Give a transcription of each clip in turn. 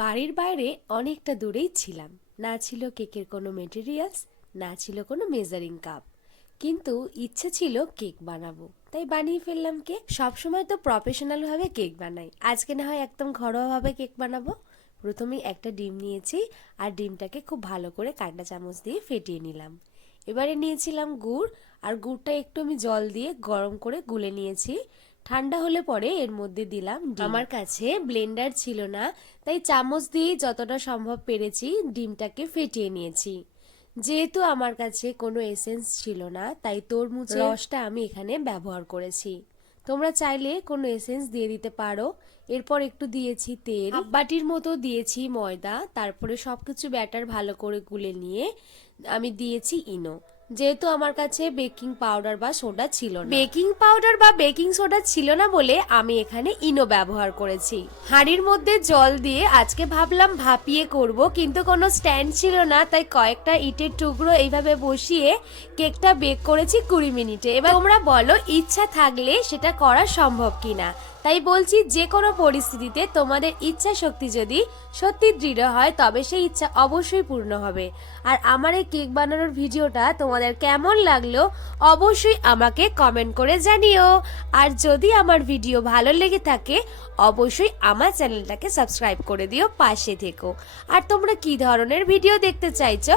বাড়ির বাইরে অনেকটা দূরেই ছিলাম। না ছিল কেকের কোনো মেটেরিয়ালস, না ছিল কোনো মেজারিং কাপ, কিন্তু ইচ্ছে ছিল কেক বানাবো, তাই বানিয়ে ফেললাম কেক। সবসময় তো প্রফেশনাল ভাবে কেক বানাই, আজকে না হয় একদম ঘরোয়া ভাবে কেক বানাবো। প্রথমেই একটা ডিম নিয়েছি আর ডিমটাকে খুব ভালো করে কাঁটা চামচ দিয়ে ফেটিয়ে নিলাম। এবারে নিয়েছিলাম গুড়, আর গুড়টা একটু আমি জল দিয়ে গরম করে গুলে নিয়েছি। ঠান্ডা হলে পরে এর মধ্যে দিলাম ডিম। আমার কাছে ব্লেন্ডার ছিল না, তাই চামচ দিয়ে যতটা সম্ভব পেরেছি ডিমটাকে ফেটিয়ে নিয়েছি। যেহেতু আমার কাছে কোনো এসেন্স ছিল না, তাই তরমুজের রসটা আমি এখানে ব্যবহার করেছি। তোমরা চাইলে কোনো এসেন্স দিয়ে দিতে পারো। এরপর একটু দিয়েছি তেল, হাফ বাটির মতো দিয়েছি ময়দা, তারপরে সবকিছু ব্যাটার ভালো করে গুলে নিয়ে আমি দিয়েছি ইনো। যেহেতু আমার কাছে বেকিং পাউডার বা সোডা ছিল না, বেকিং পাউডার বা বেকিং সোডা ছিল না বলে আমি এখানে ইনো ব্যবহার করেছি। হাঁড়ির মধ্যে জল দিয়ে আজকে ভাবলাম ভাপিয়ে করব, কিন্তু কোনো স্ট্যান্ড ছিল না, তাই কয়েকটা ইটের টুকরো এইভাবে বসিয়ে কেকটা বেক করেছি 20 মিনিটে। এবার তোমরা বলো ইচ্ছা থাকলে সেটা করা সম্ভব কিনা। তাই বলছি, যে কোনো পরিস্থিতিতে তোমাদের ইচ্ছা শক্তি যদি সত্যি দৃঢ় হয় তবে সেই ইচ্ছা অবশ্যই পূর্ণ হবে। আর আমার এই কেক বানানোর ভিডিওটা তোমাদের কেমন লাগলো অবশ্যই আমাকে কমেন্ট করে জানিও। আর যদি আমার ভিডিও ভালো লেগে থাকে অবশ্যই আমার চ্যানেলটাকে সাবস্ক্রাইব করে দিও, পাশে থেকো। আর তোমরা কি ধরনের ভিডিও দেখতে চাইছো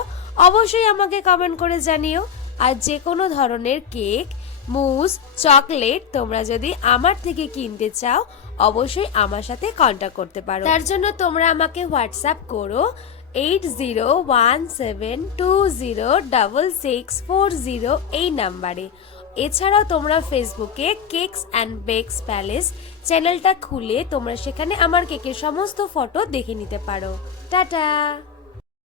অবশ্যই আমাকে কমেন্ট করে জানিও। আর যে কোনো ধরনের কেক, মুস, চকলেট তোমরা যদি আমার থেকে কিনতে চাও অবশ্যই আমার সাথে কন্ট্যাক্ট করতে পারো। তার জন্য তোমরা আমাকে হোয়াটসঅ্যাপ করো 8017206640 এই নাম্বারে। এছাড়াও তোমরা ফেসবুকে কেকস অ্যান্ড বেকস প্যালেস চ্যানেলটা খুলে তোমরা সেখানে আমার কেকের সমস্ত ফটো দেখে নিতে পারো। টাটা।